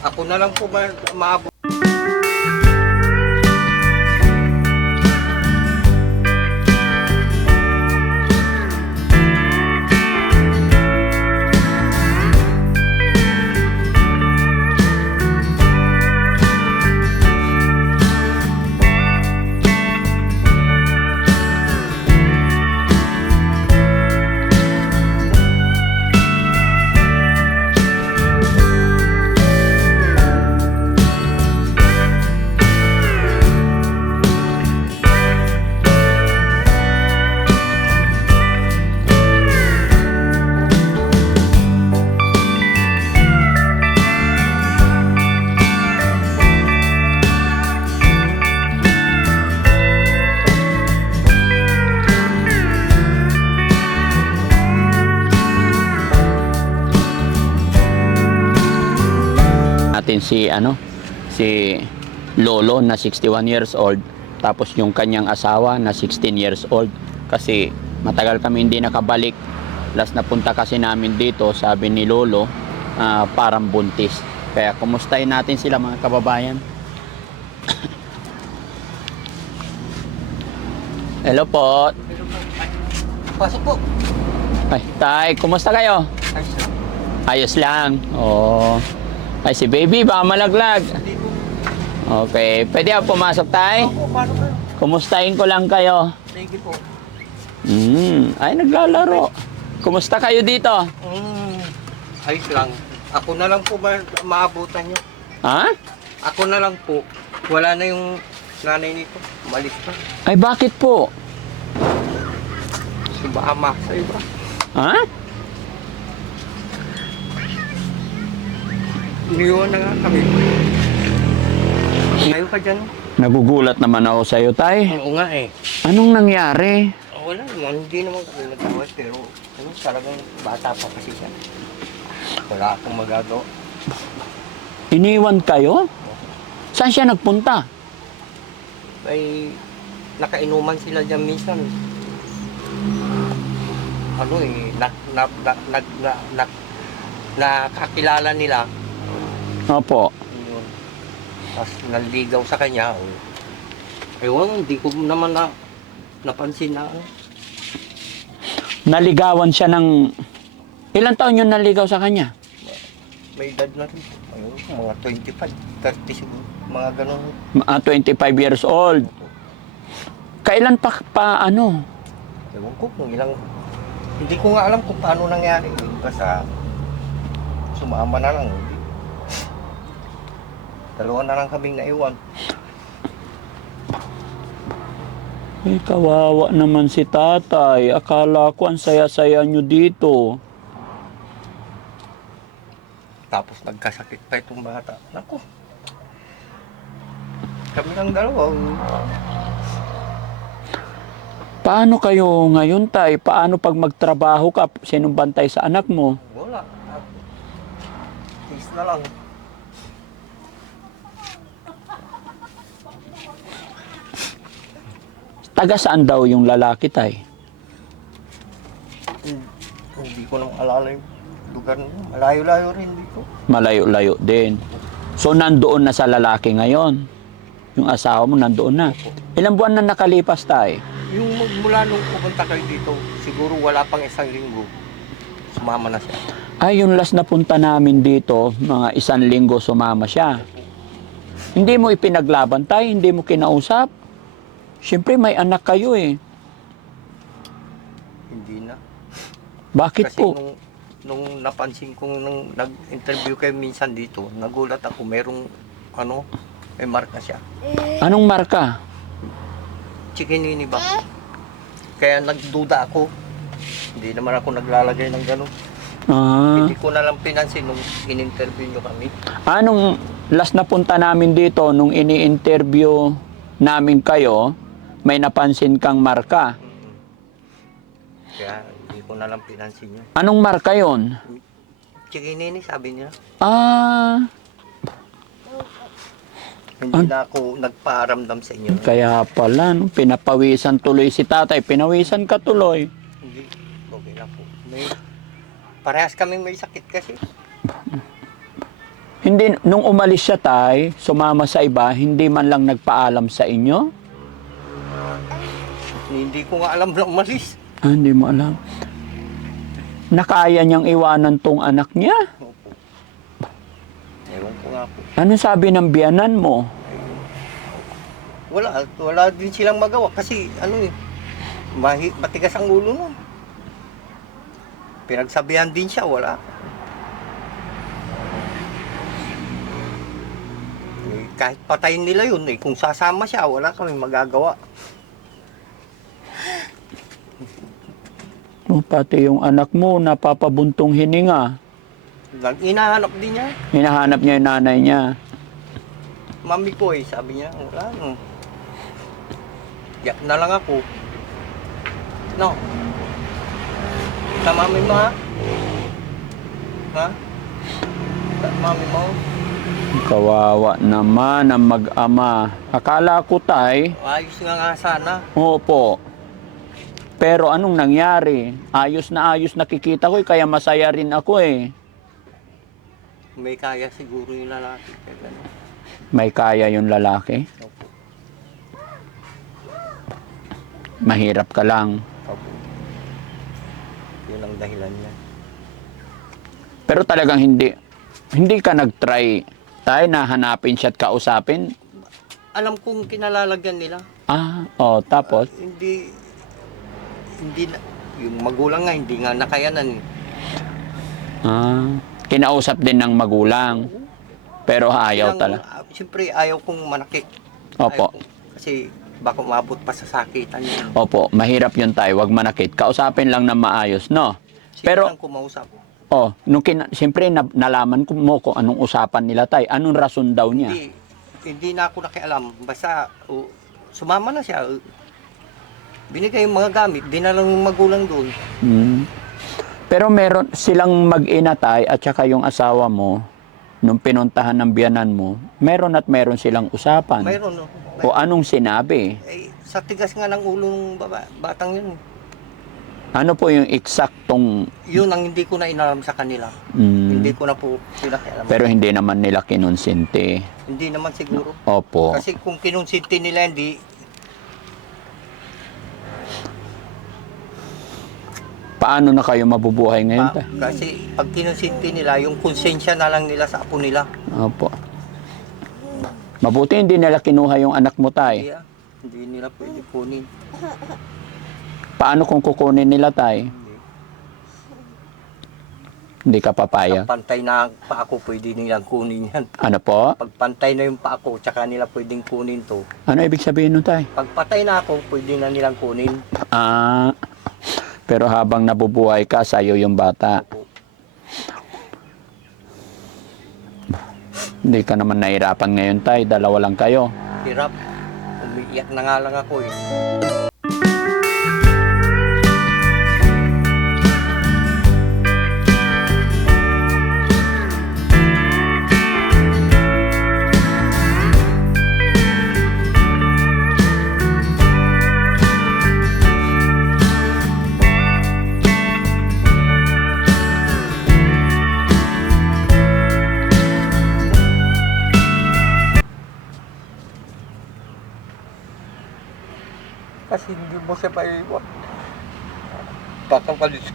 Ako na lang po ba maabot? Natin si ano si lolo na 61 years old tapos yung kanyang asawa na 16 years old kasi matagal kami hindi nakabalik last na punta kasi namin dito sabi ni lolo ah, parang buntis kaya kumustahin natin sila mga kababayan Hello po Pasok po. Ay, tay, kumusta kayo? Ayos lang. Oo. Ay, si baby, baka malaglag. Okay, pwede ako pumasok, tay? Ako, paano kayo? Kumustahin ko lang kayo. Sige po. Mm, ay, naglalaro. Kumusta kayo dito? Mm, ayos lang. Ako na lang po ba maabutan nyo? Ha? Ako na lang po. Wala na yung nanay nito. Malis pa. Ay, bakit po? Sumama sa iba. Ha? Iniwan na nga kami. Ngayon ka dyan. Nagugulat naman ako sa'yo, tay. Oo nga eh. Anong nangyari? Wala naman. Hindi naman kami nagtawad. Pero ano, talagang bata pa kasi siya. Wala akong magagawa. Iniwan kayo? Saan siya nagpunta? ay nakainuman sila dyan minsan. Ano eh, na, na, na, na, na, na, nakakilala nila. Opo. Yun. Tapos naligaw sa kanya. Oh. Ewan, hindi ko naman na napansin na ano. Naligawan siya ng... Ilan taon yung naligaw sa kanya? May edad na rin. Ayun, mga 25, 30 siguro. Mga ganun. Ah, 25 years old. Kailan pa, pa ano? Ewan ko kung ilang... Hindi ko nga alam kung paano nangyari. Basta sumama na lang. Dalawa na lang kaming naiwan. Eh, kawawa naman si tatay. Akala ko ang saya-saya nyo dito. Tapos nagkasakit pa itong bata. Nako. Kami lang dalawa. Paano kayo ngayon, tay? Paano pag magtrabaho ka? Sinong bantay sa anak mo? Wala. Tis na lang. Taga saan daw yung lalaki, tay? Hmm, Hindi ko nang alala yung lugar niya. Malayo-layo rin dito. Malayo-layo din. So, nandoon na sa lalaki ngayon. Yung asawa mo nandoon na. Ilang buwan na nakalipas, tay? Yung mula nung pupunta kayo dito, siguro wala pang isang linggo. Sumama na siya. Ay, yung last na punta namin dito, mga isang linggo sumama siya. Hindi mo ipinaglaban tayo, hindi mo kinausap. Siyempre, may anak kayo eh. Hindi na. Bakit Kasi po? nung, nung napansin kong nung nag-interview kayo minsan dito, nagulat ako, merong ano, may marka siya. Anong marka? Chikinini ba? Kaya nagduda ako. Hindi naman ako naglalagay ng gano'n. Ah, Hindi ko na lang pinansin nung in-interview nyo kami. anong last na punta namin dito, nung ini-interview namin kayo, may napansin kang marka. Kaya hindi ko na lang pinansin yun. Anong marka yon? Chikinini, sabi niya. Ah, Hindi na ako nagparamdam sa inyo. kaya pala, no? pinapawisan tuloy si tatay. Pinawisan ka tuloy. Hindi. Okay lang po. May, parehas kami may sakit kasi. Hindi, nung umalis siya tay, sumama sa iba, hindi man lang nagpaalam sa inyo? Hindi ko nga alam na umalis. Ah, hindi mo alam. Nakaya niyang iwanan tong anak niya? Opo. Ewan ko nga po. Ano sabi ng biyanan mo? Wala, wala din silang magawa kasi ano eh, mahi, matigas ang ulo nun. Pinagsabihan din siya, wala. Kahit patayin nila yun eh, kung sasama siya, wala kami magagawa. O, pati yung anak mo, napapabuntong hininga. Nag- Inahanap din niya. Hinahanap niya yung nanay niya. Mami ko eh, sabi niya, wala no. Yak na lang ako. No. Sa mami mo ha? Ha? Sa mami mo? Kawawa naman ang mag-ama. Akala ko tay, Ayos nga nga sana. opo. Pero anong nangyari? Ayos na ayos nakikita ko eh, kaya masaya rin ako eh. May kaya siguro yung lalaki. Kaya ganun. May kaya yung lalaki. Opo. Mahirap ka lang. Opo. Yun ang dahilan niya. Pero talagang hindi hindi ka nag-try tayo na hanapin siya at kausapin. Alam kong kinalalagyan nila. Ah, oh, tapos Hindi, hindi na, yung magulang nga, hindi nga nakayanan. eh. ah, kinausap din ng magulang. Pero ayaw Kailang- talaga. ah, Siyempre, ayaw kong manakit. Opo. Ayaw kong- kasi baka umabot pa sa sakitan yun. Opo, mahirap yun tayo, wag manakit. Kausapin lang na maayos, no? Pero, Pero- ang kumausap. Oh, nung kina, siyempre na, nalaman ko mo kung anong usapan nila tay. Anong rason daw niya? Hindi, hindi na ako nakialam. Basta, uh, sumama na siya. Uh, binigay yung mga gamit, dinala ng magulang doon. Hmm. Pero meron silang mag-ina tay at saka yung asawa mo nung pinuntahan ng biyanan mo, meron at meron silang usapan. Mayroon, no? O anong sinabi? Eh, sa tigas nga ng ulo ng baba, batang yun. Ano po yung eksaktong Yun ang hindi ko na inalam sa kanila. mm, Hindi ko na po pinakialam. pero hindi naman nila kinonsinti. hindi naman siguro. Opo. Kasi kung kinonsinti nila, hindi, Paano na kayo mabubuhay ngayon pa, kasi pag kinonsinti nila, yung konsensya na lang nila sa apo nila. Opo. Mabuti hindi nila kinuha yung anak mo tay. Kaya, hindi nila pwede kunin. Paano kung kukunin nila tay? Hindi. Ka papayag. Pag pantay na ang pa ako, pwede nilang kunin yan. Ano po? Pag pantay na yung pa ako, tsaka nila pwedeng kunin to. Ano ibig sabihin nun tay? Pag patay na ako, pwede na nilang kunin. Ah, pero habang nabubuhay ka, sa'yo yung bata. Opo. Hindi ka naman nahirapan ngayon tay, dalawa lang kayo. Hirap. Umiiyak na nga lang ako eh.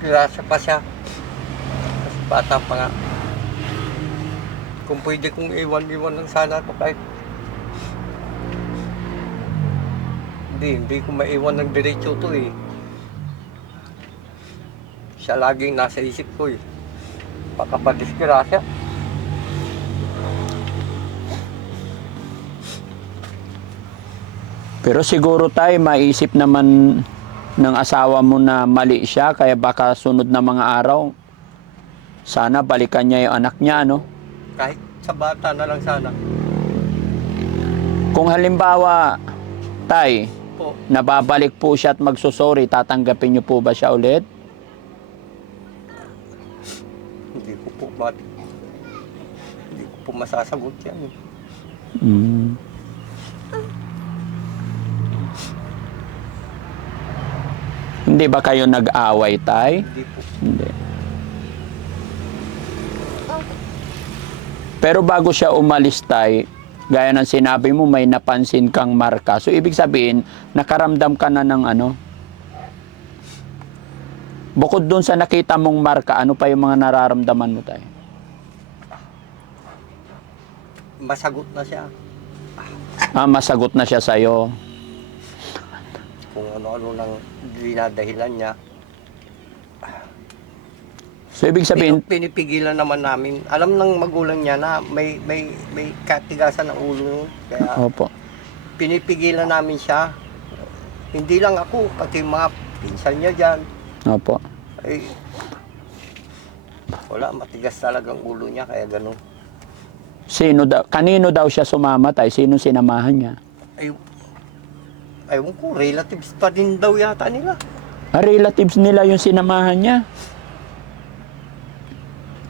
Malisgrasya pa siya. Kasi bata pa nga. Kung pwede kong iwan-iwan lang sana ako kahit hindi, hindi ko maiwan ng diretso to eh. Siya laging nasa isip ko eh. Baka madisgrasya. Pero siguro tay, maisip naman ng asawa mo na mali siya, kaya baka sunod na mga araw, sana balikan niya yung anak niya, no? Kahit sa bata na lang sana. Kung halimbawa, tay, Po, nababalik po siya at magsusorry, tatanggapin niyo po ba siya ulit? hindi ko po mat hindi ko po masasagot yan. Mm. Hindi ba kayo nag-away, tay? Hindi po. Hindi. Pero bago siya umalis tay, gaya ng sinabi mo may napansin kang marka. So ibig sabihin, nakaramdam ka na ng ano? Bukod doon sa nakita mong marka, ano pa yung mga nararamdaman mo tay? Masagot na siya. Ah, masagot na siya sa'yo. Kung ano-ano nang dinadahilan niya. So ibig sabihin, Pin- pinipigilan naman namin. Alam ng magulang niya na may may may katigasan ng ulo. Kaya opo. pinipigilan namin siya. Hindi lang ako, pati mga pinsan niya dyan. Opo. Ay, wala, matigas talagang ulo niya, kaya ganun. Sino daw, kanino daw siya sumama tay? Sino sinamahan niya? Ay, ayun ko, relatives pa din daw yata nila. Ah, relatives nila yung sinamahan niya.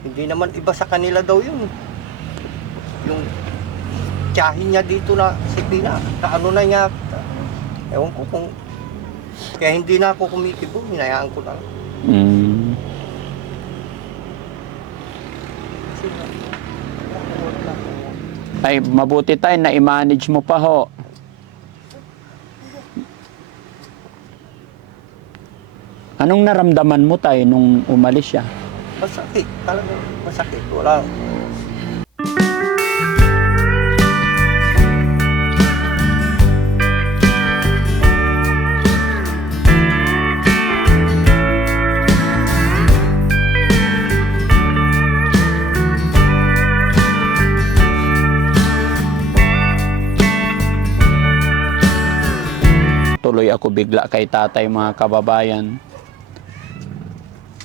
Hindi naman iba sa kanila daw yun. Yung tiyahin niya dito na si Pina, kaano na niya. Ewan ko kung... Kaya hindi na ako kumikibo, hinayaan ko lang. Mm. Ay, mabuti tayo na i-manage mo pa ho. Anong naramdaman mo tayo nung umalis siya? Masakit, talagang masakit. Wala. Tuloy ako bigla kay tatay mga kababayan.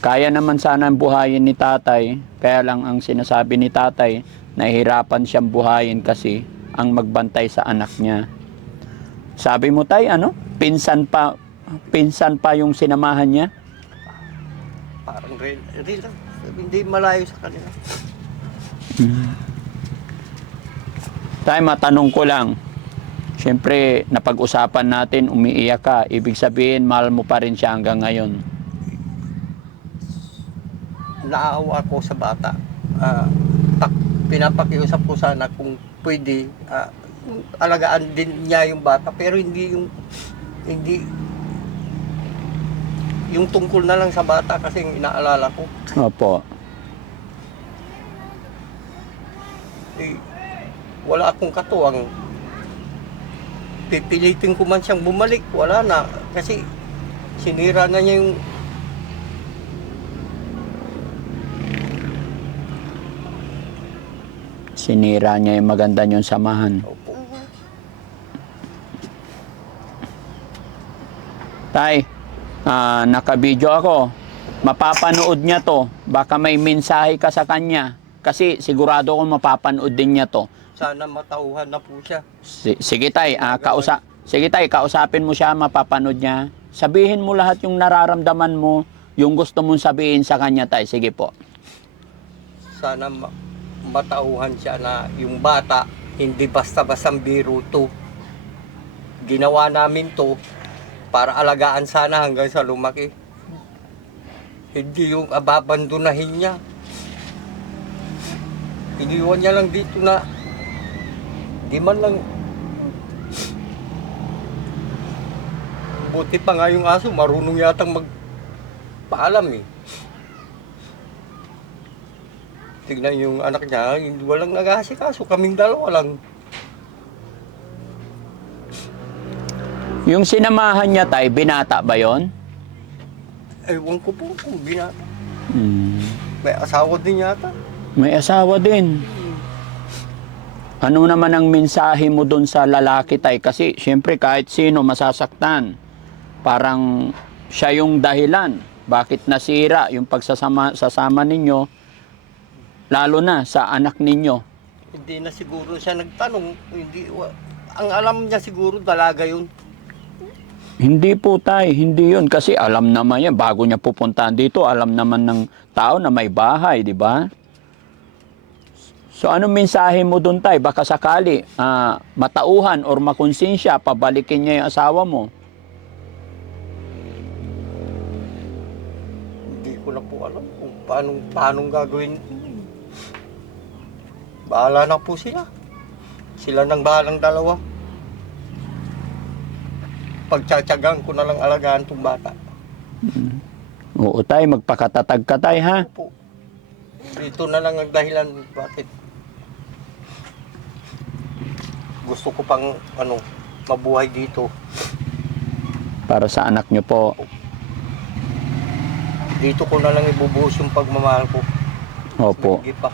Kaya naman sana ang buhayin ni tatay, kaya lang ang sinasabi ni tatay, nahihirapan siyang buhayin kasi ang magbantay sa anak niya. Sabi mo tay, ano? Pinsan pa, pinsan pa yung sinamahan niya? Parang real, real lang. Hindi malayo sa kanila. Tay, matanong ko lang. Siyempre, napag-usapan natin, umiiyak ka. Ibig sabihin, mahal mo pa rin siya hanggang ngayon. Naawa ko sa bata. Ah, tak, pinapakiusap ko sana kung pwede ah, alagaan din niya yung bata pero hindi yung hindi yung tungkol na lang sa bata kasi inaalala ko Opo. eh, wala akong katuwang pipilitin ko man siyang bumalik wala na kasi sinira na niya yung Sinira niya yung maganda niyong samahan. Opo. Tay, ah, nakabidyo ako. Mapapanood niya to. Baka may mensahe ka sa kanya. Kasi sigurado ko mapapanood din niya to. sana matauhan na po siya Si- sige tay, ah, kausa sige tay, kausapin mo siya, mapapanood niya. Sabihin mo lahat yung nararamdaman mo, yung gusto mong sabihin sa kanya tay. Sige po. sana ma- matauhan siya na yung bata hindi basta-bastang biro to. Ginawa namin to para alagaan sana hanggang sa lumaki. Hindi yung ababandunahin niya. Iniwan niya lang dito na di man lang buti pa nga yung aso marunong yatang magpaalam eh. Tignan yung anak niya, hindi walang nag-aasikaso, kaming dalawa lang. Yung sinamahan niya tay, binata ba yon? Ewan ko po kung binata. Hmm. May asawa din yata. May asawa din. Ano naman ang mensahe mo doon sa lalaki tay? Kasi syempre kahit sino masasaktan. Parang siya yung dahilan. Bakit nasira yung pagsasama sasama ninyo? Lalo na sa anak ninyo. Hindi na siguro siya nagtanong. Hindi, wa- ang alam niya siguro dalaga yun. Hindi po tay, hindi yun. Kasi alam naman yan, bago niya pupuntahan dito, alam naman ng tao na may bahay, di ba? So anong mensahe mo doon tay? Baka sakali ah, matauhan or makonsensya, pabalikin niya yung asawa mo. Hindi ko na po alam kung paano, paano gagawin. Bahala na po sila. Sila nang bahalang dalawa. Pagtsatsagaan ko na lang alagaan tong bata. Oo tay, magpakatatag ka tay ha. Opo. Ito na lang ang dahilan bakit gusto ko pang ano mabuhay dito. Para sa anak nyo po. Dito ko na lang ibubuhos yung pagmamahal ko. Opo. Pa.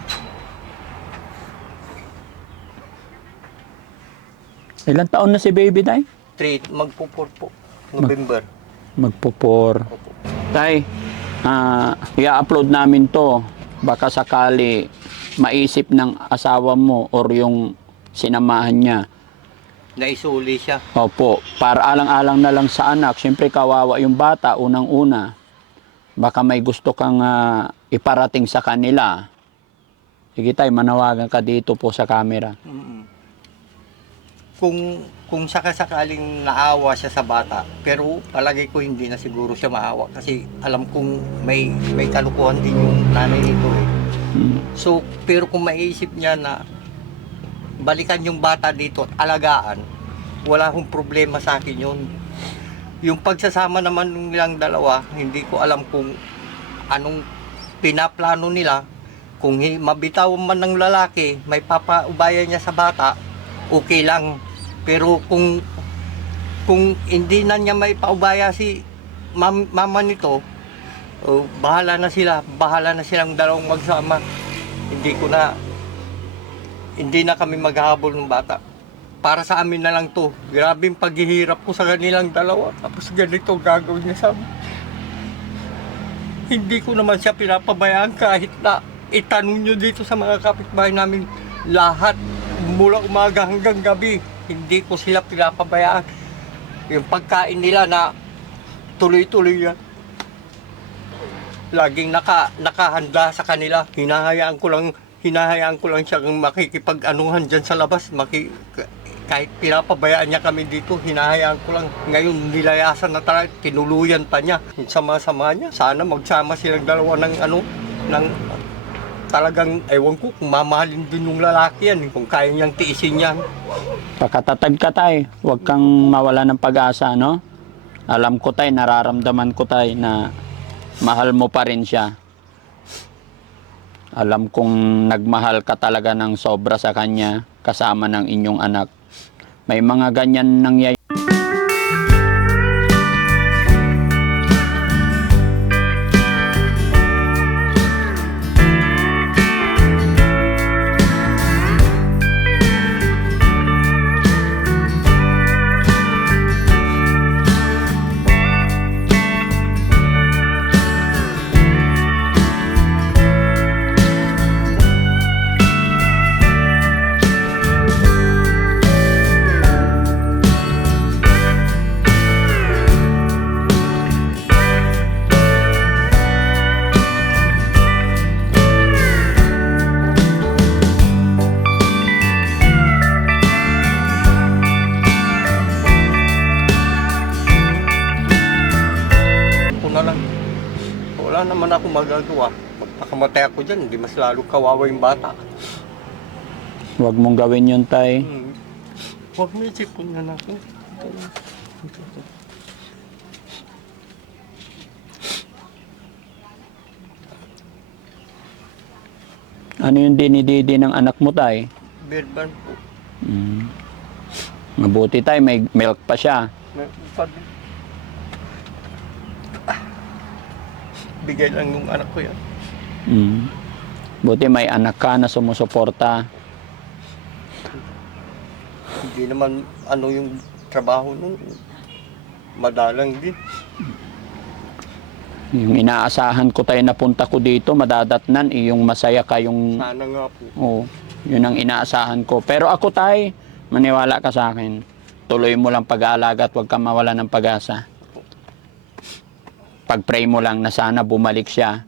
Ilang taon na si baby tay? Three, magpupur po. November. Magpupor. Opo. Tay, ah, i-upload namin to. Baka sakali maisip ng asawa mo or yung sinamahan niya. Naisuli siya. Opo, para alang-alang na lang sa anak. Siyempre kawawa yung bata, unang-una. Baka may gusto kang ah, iparating sa kanila. Sige tay, manawagan ka dito po sa camera. Mm. Kung kung sakasakaling naawa siya sa bata, pero palagay ko hindi na siguro siya maawa kasi alam kong may may kalukuhan din yung nanay nito eh. Mm. So, pero kung maiisip niya na balikan yung bata dito at alagaan, wala akong problema sa akin yun. Yung pagsasama naman ng nilang dalawa, hindi ko alam kung anong pinaplano nila. Kung mabitaw man ng lalaki, may papaubayan niya sa bata, okay lang. Pero kung kung hindi na niya may paubaya si mam- mama nito, oh, bahala na sila, bahala na silang dalawang magsama. Hindi ko na hindi na kami maghahabol ng bata. Para sa amin na lang to. Grabe yung paghihirap ko sa kanilang dalawa. Tapos ganito gagawin niya sa amin. Hindi ko naman siya pinapabayaan kahit na itanong nyo dito sa mga kapitbahay namin lahat mula umaga hanggang gabi. Hindi ko sila pinapabayaan. Yung pagkain nila na tuloy-tuloy yan. Laging naka, nakahanda sa kanila. Hinahayaan ko lang hinahayaan ko lang siyang makikipag-anuhan dyan sa labas. Maki, kahit pinapabayaan niya kami dito, hinahayaan ko lang. Ngayon, nilayasan na talaga, tinuluyan pa niya. Sama-sama niya, sana magsama silang dalawa ng ano, ng talagang, ewan ko, kung mamahalin din yung lalaki yan, kung kaya niyang tiisin yan. Pakatatag ka tay, huwag kang mawala ng pag-asa, no? Alam ko tay, nararamdaman ko tay na mahal mo pa rin siya. Alam kong nagmahal ka talaga ng sobra sa kanya kasama ng inyong anak. May mga ganyan nangyayari. Dyan, hindi mas lalo kawawa yung bata. Huwag mong gawin yun tay. Hmm. Huwag mo isipin na ako. Ano yung dinididi ng anak mo tay? Birban po. Mm. Mabuti tay, may milk pa siya. May- Ah. Bigay lang yung anak ko yan. Mm. Buti may anak ka na sumusuporta. Hindi naman ano yung trabaho nun. Madalang din. Yung inaasahan ko tayo napunta ko dito, madadatnan, eh, yung masaya ka yung... Sana nga po. Oo, yun ang inaasahan ko. Pero ako tay, maniwala ka sa akin. Tuloy mo lang pag-aalaga at huwag kang mawala ng pag-asa. Pag-pray mo lang na sana bumalik siya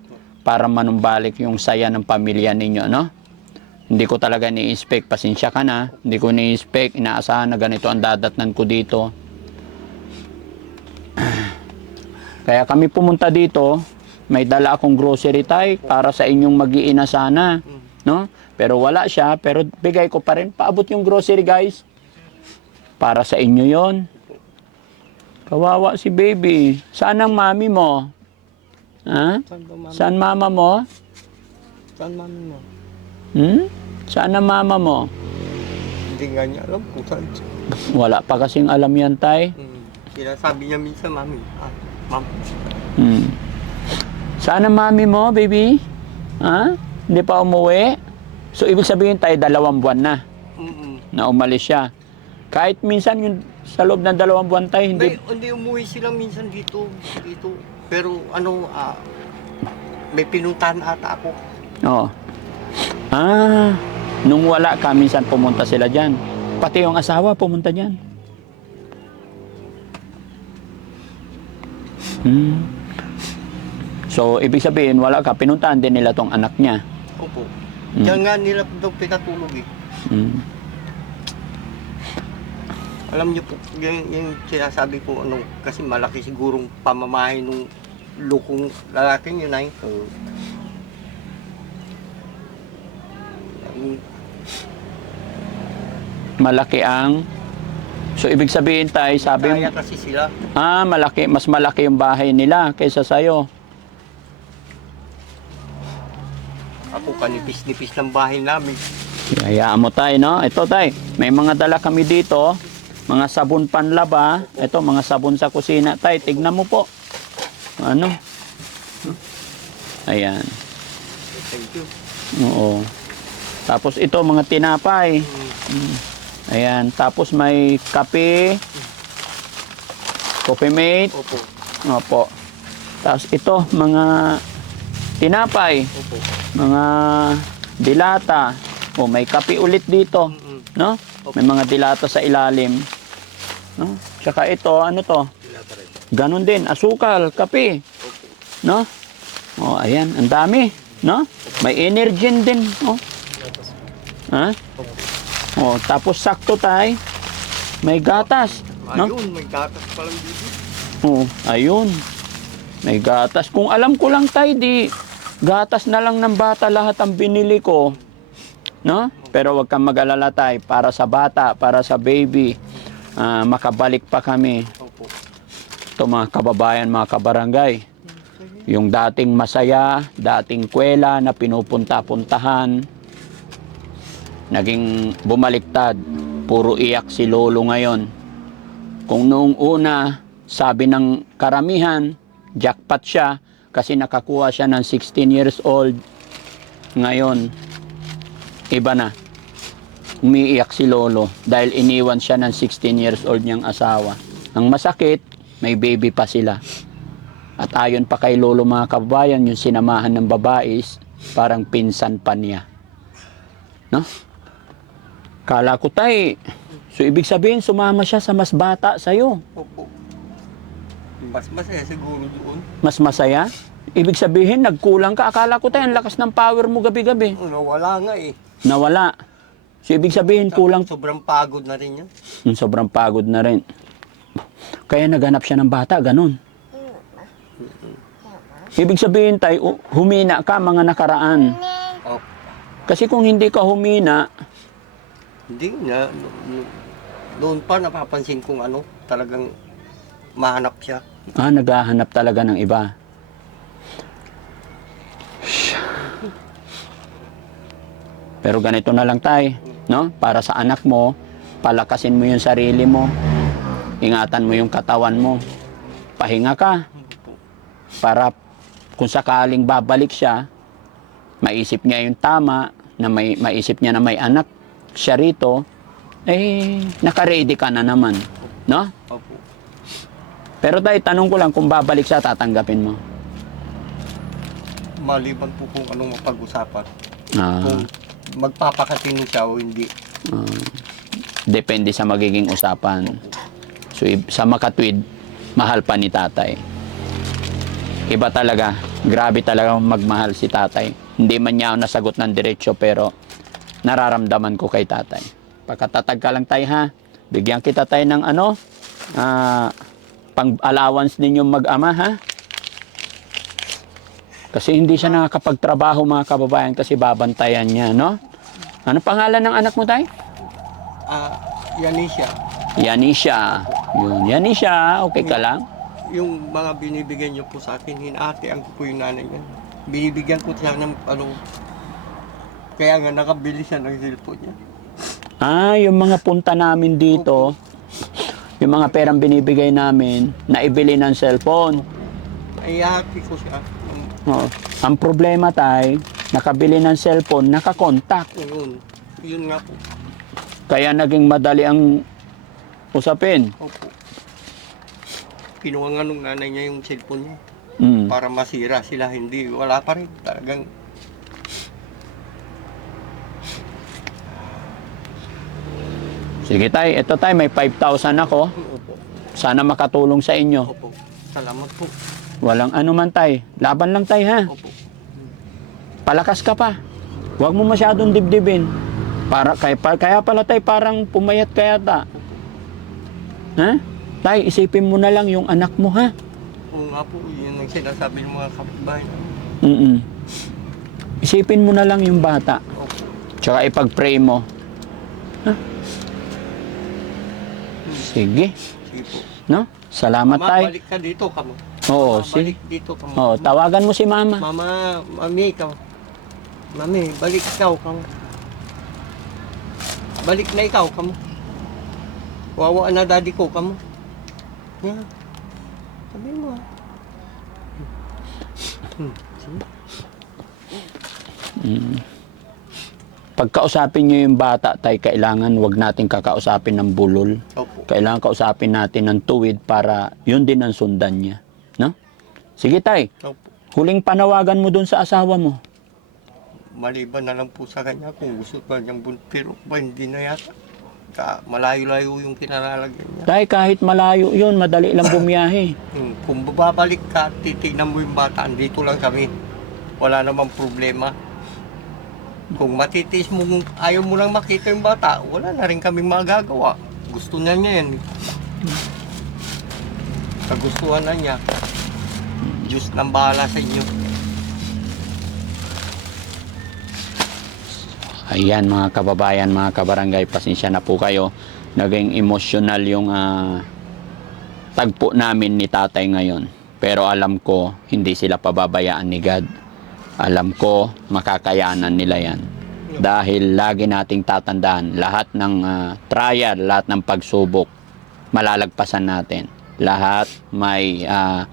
para manumbalik yung saya ng pamilya ninyo, no? Hindi ko talaga ni-expect, pasensya ka na. Hindi ko ni-expect, inaasahan na ganito ang dadatnan ko dito. Kaya kami pumunta dito, may dala akong grocery tay para sa inyong mag-iina sana. No? Pero wala siya, pero bigay ko pa rin. Paabot yung grocery, guys. Para sa inyo yon. Kawawa si baby. Saan ang mami mo? Ha? Saan mama mo? Saan mami mo? Hmm? Saan ang mama mo? Hindi nga niya alam kung saan siya. Wala pa kasing alam yan, tay. Hmm. Sinasabi niya minsan, mami. Ah, ma'am. Hmm. Saan ang mami mo, baby? Ha? Hindi pa umuwi? So, ibig sabihin tayo dalawang buwan na Mm-mm. na umalis siya. Kahit minsan yung sa loob ng dalawang buwan tayo, Hindi, hindi... hindi umuwi sila minsan dito. Dito. Pero ano, ah, may pinuntahan ata ako. Oo. Ah, nung wala ka, minsan pumunta sila dyan. Pati yung asawa pumunta dyan. Hmm. So, ibig sabihin, wala ka, pinuntahan din nila tong anak niya. Opo. Diyan nga nila daw pinatulog eh. Hmm. Alam niyo po, yung, yung sinasabi ko, ano, kasi malaki sigurong pamamahay nung lukong lalaking yun ay. So, um, Malaki ang... So, ibig sabihin tayo, sabi kaya kasi sila. Ah, malaki, mas malaki yung bahay nila kaysa sa'yo. Ako kanipis-nipis ng bahay namin. Hayaan mo tayo, no? Ito tay, may mga dala kami dito. Mga sabon panlaba. Ito, mga sabon sa kusina. Tay, tignan mo po. Ano? Ayan. Thank you. Oo. Tapos ito, mga tinapay. Mm. Ayan. Tapos may kape. Coffee mate. Opo. Opo. Tapos ito, mga tinapay. Opo. Mga dilata. O, may kape ulit dito. No? May mga dilata sa ilalim. No? Tsaka ito, ano to? Ganon din, asukal, kape. No? O, ayan, ang dami. No? May energy din. Oh. Ha? O, tapos sakto tay. May gatas. No? Ayun, may gatas pa lang dito. Oh, ayun. May gatas. Kung alam ko lang tay, di gatas na lang ng bata lahat ang binili ko. No? Pero wag kang mag-alala tay, para sa bata, para sa baby, ah, makabalik pa kami. Ito mga kababayan, mga kabarangay. Yung dating masaya, dating kwela na pinupunta-puntahan, naging bumaliktad. Puro iyak si Lolo ngayon. Kung noong una, sabi ng karamihan, jackpot siya kasi nakakuha siya ng 16 years old. Ngayon, iba na. Umiiyak si Lolo dahil iniwan siya ng 16 years old niyang asawa. Ang masakit, may baby pa sila. At ayon pa kay Lolo mga kababayan, yung sinamahan ng babae is parang pinsan pa niya. No? Kala ko tay, so ibig sabihin sumama siya sa mas bata sa'yo. Opo. Mas masaya siguro doon. Mas masaya? Ibig sabihin, nagkulang ka. Akala ko tayo, ang lakas ng power mo gabi-gabi. Ano, wala nga eh. Nawala. So, ibig sabihin, kulang. Sobrang pagod na rin yan. Hmm, Sobrang pagod na rin. Kaya naghanap siya ng bata, ganun. Ibig sabihin, tayo, humina ka mga nakaraan. Opo. Kasi kung hindi ka humina, Hindi no- no- Noon pa napapansin kong ano, talagang mahanap siya. ah, naghahanap talaga ng iba. Pero ganito na lang tay, no? Para sa anak mo, palakasin mo yung sarili mo. Ingatan mo yung katawan mo. Pahinga ka para kung sakaling babalik siya, maisip niya yung tama, na may maisip niya na may anak siya rito, eh naka-ready ka na naman, no? Opo. Pero tayo tanong ko lang kung babalik siya tatanggapin mo. Maliban po kung anong mapag-usapan. Ah, Kung magpapakatino siya o hindi. ah, depende sa magiging usapan. So sa makatwid, mahal pa ni tatay. Iba talaga, grabe talaga magmahal si tatay. Hindi man niya ako nasagot ng diretsyo pero nararamdaman ko kay tatay. Pagkatatag ka lang tayo ha, bigyan kita tayo ng ano, ah, pang allowance ninyong mag-ama ha. Kasi hindi siya nakakapagtrabaho mga kababayan kasi babantayan niya, no? Ano pangalan ng anak mo, tay? Ah, Yanisha, Yanisha. Yun. Yanisha, okay ka lang? yung mga binibigyan niyo po sa akin, hinaatian ko po yung nanay niya. Binibigyan ko siya ng ano, kaya nga nakabili siya ng cellphone niya. Ah, yung mga punta namin dito, yung mga perang binibigay namin, na ibili ng cellphone. Ay, hati ko siya. Oh. Ang problema tay, nakabili ng cellphone, nakakontak. Yun, yun nga po. Kaya naging madali ang usapin. Opo. Kinuha nga nung nanay niya yung cellphone niya Mm. para masira sila. Hindi, wala pa rin. Talagang Sige tay, ito tay, may 5,000 ako. Opo. Sana makatulong sa inyo. Opo. Salamat po. Walang ano man tay. Laban lang tay ha. Opo. Palakas ka pa. Huwag mo masyadong dibdibin. Para, kaya, kaya pala tay parang pumayat kaya ta. Ha? Tay, isipin mo na lang yung anak mo ha. Oo nga po, yun ang sinasabi ng mga kapitbahay. Mm Isipin mo na lang yung bata. Opo. Tsaka ipag-pray mo. Ha? Sige. Sige po. No? Salamat Mama, tay. balik ka dito kamo. Oo, sige. Balik dito kamo. Oo, tawagan mo si mama. Mama, mami, ikaw. Mami, balik ikaw kamo. Balik na ikaw kamo. Wawa na daddy ko kamo. Yeah. Sabi mo ah. Hmm. sige. Pagkausapin nyo yung bata, tay, kailangan wag natin kakausapin ng bulol. Opo. Kailangan kausapin natin ng tuwid para yun din ang sundan niya. Sige, tay. Opo. Huling panawagan mo dun sa asawa mo. Maliban na lang po sa kanya kung gusto pa niyang bun. Pero ba, hindi na yata. Ka, malayo-layo yung kinalalagyan niya. Tay, kahit malayo yun, madali lang bumiyahe. Hmm, Kung babalik ka, titignan mo yung bata, andito lang kami. Wala namang problema. Kung matitiis mo, ayaw mo lang makita yung bata, wala na rin kami magagawa. Gusto niya niya yan. Kagustuhan na niya. Diyos nang bahala sa inyo. Ayan mga kababayan, mga kabarangay, pasensya na po kayo. Naging emotional yung ah, tagpo namin ni tatay ngayon. Pero alam ko, hindi sila pababayaan ni God. Alam ko, makakayanan nila yan. Dahil lagi nating tatandaan, lahat ng ah, trial, lahat ng pagsubok, malalagpasan natin. Lahat may ah,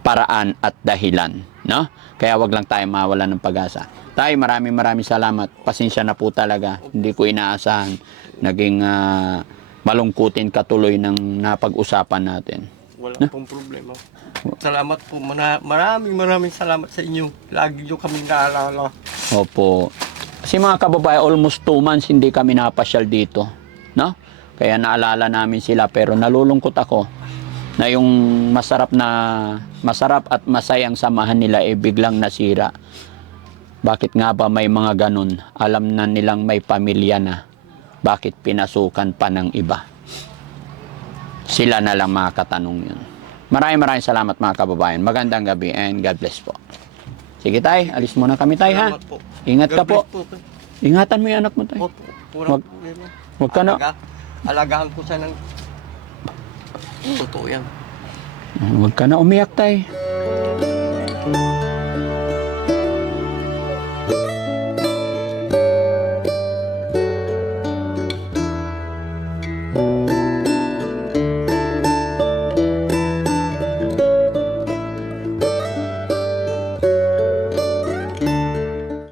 paraan at dahilan. No? Kaya wag lang tayo mawala ng pag-asa. Tay, maraming maraming salamat. Pasensya na po talaga. Hindi ko inaasahan. Naging ah, malungkutin katuloy ng napag-usapan natin. Wala pong problema. Salamat po. Maraming maraming salamat sa inyo. Lagi nyo kami naalala. Opo. Kasi mga kababayan, almost two months hindi kami napasyal dito. No? Kaya naalala namin sila pero nalulungkot ako na yung masarap na masarap at masayang samahan nila eh biglang nasira. Bakit nga ba may mga ganun? Alam na nilang may pamilya na. Bakit pinasukan pa ng iba? Sila na lang makakatanong yun. Maraming maraming salamat mga kababayan. Magandang gabi and God bless po. Sige tay, alis muna kami tay ha. Po. Ingat ka po. Ingatan mo yung anak mo tay. Opo. Wag- ka na, Alaga, alagaan ko siya ng... Totoo yan. huwag ka na umiyak tay.